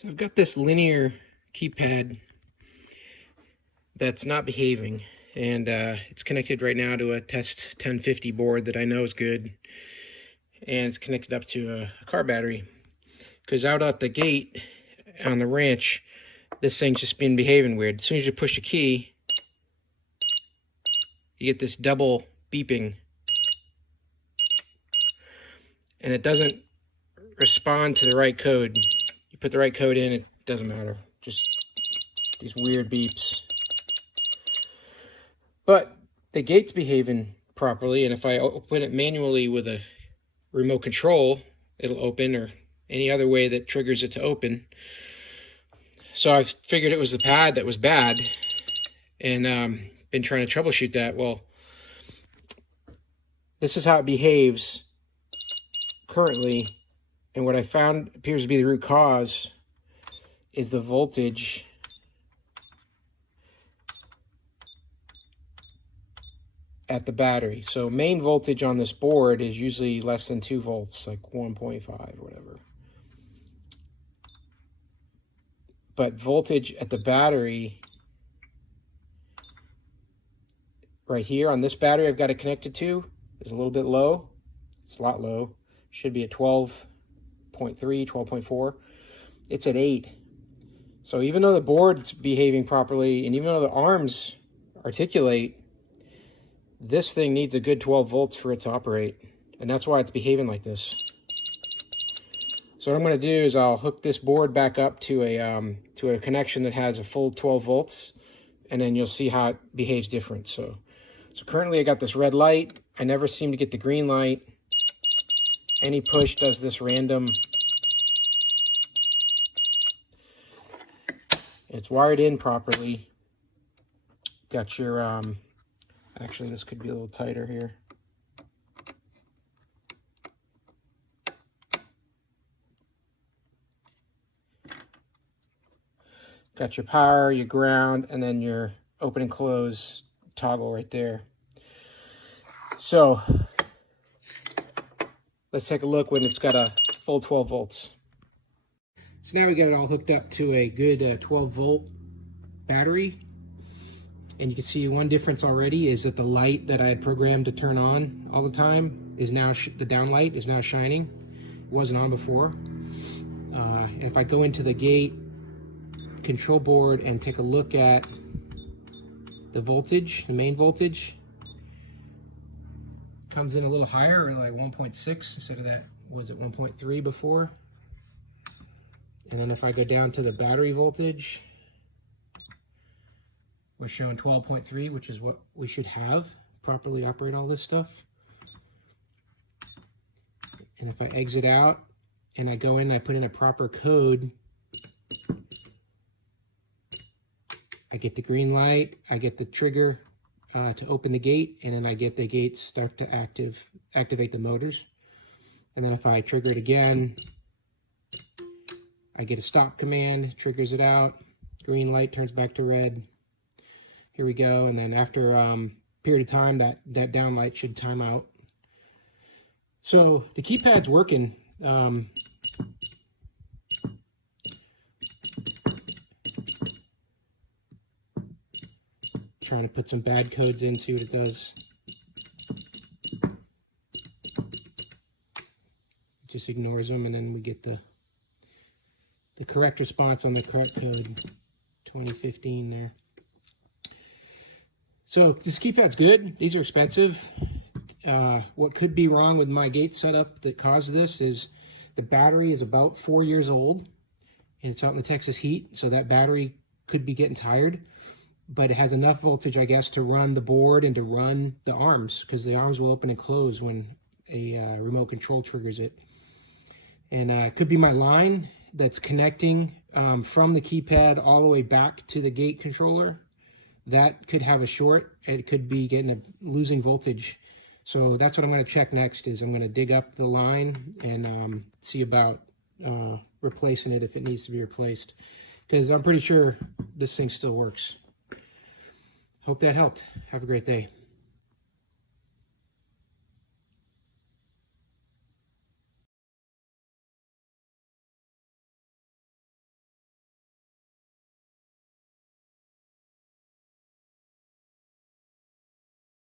So I've got this linear keypad that's not behaving, and it's connected right now to a test 1050 board that I know is good, and it's connected up to a car battery, because out at the gate on the ranch, this thing's just been behaving weird. As soon as you push a key, you get this double beeping, and it doesn't respond to the right code. You put the right code in, it doesn't matter. Just these weird beeps. But the gate's behaving properly, and if I open it manually with a remote control, it'll open, or any other way that triggers it to open. So I figured it was the pad that was bad, and been trying to troubleshoot that. Well, this is how it behaves currently, and what I found appears to be the root cause is the voltage at the battery. So main voltage on this board is usually less than 2 volts, like 1.5 or whatever. But voltage at the battery right here on this battery I've got it connected to is a little bit low. It's a lot low. Should be at 12.3, 12.4. It's at 8. So even though the board's behaving properly, and even though the arms articulate, this thing needs a good 12 volts for it to operate. And that's why it's behaving like this. So what I'm going to do is I'll hook this board back up to a connection that has a full 12 volts, and then you'll see how it behaves different. So currently I got this red light. I never seem to get the green light. Any push does this random. It's wired in properly. Got your, actually this could be a little tighter here. Got your power, your ground, and then your open and close toggle right there. So let's take a look when it's got a full 12 volts. So now we got it all hooked up to a good 12 volt battery. And you can see one difference already is that the light that I had programmed to turn on all the time is now, the down light is now shining. It wasn't on before. And if I go into the gate control board and take a look at the voltage, the main voltage, comes in a little higher, like 1.6 instead of that, was it 1.3 before? And then if I go down to the battery voltage, we're showing 12.3, which is what we should have properly operate all this stuff. And if I exit out and I go in and I put in a proper code, I get the green light, I get the trigger to open the gate, and then I get the gate start to activate the motors. And then if I trigger it again, I get a stop command, triggers it out, green light turns back to red. Here we go, and then after a period of time, that down light should time out. So the keypad's working. Trying to put some bad codes in, see what it does. It just ignores them, and then we get the correct response on the correct code, 2015 there. So this keypad's good. These are expensive. What could be wrong with my gate setup that caused this is the battery is about 4 years old, and it's out in the Texas heat, so that battery could be getting tired. But it has enough voltage, I guess, to run the board and to run the arms, because the arms will open and close when a remote control triggers it. And it could be my line that's connecting from the keypad all the way back to the gate controller. That could have a short. It could be losing voltage. So that's what I'm going to check next. Is I'm going to dig up the line and see about replacing it if it needs to be replaced, because I'm pretty sure this thing still works. Hope that helped. Have a great day.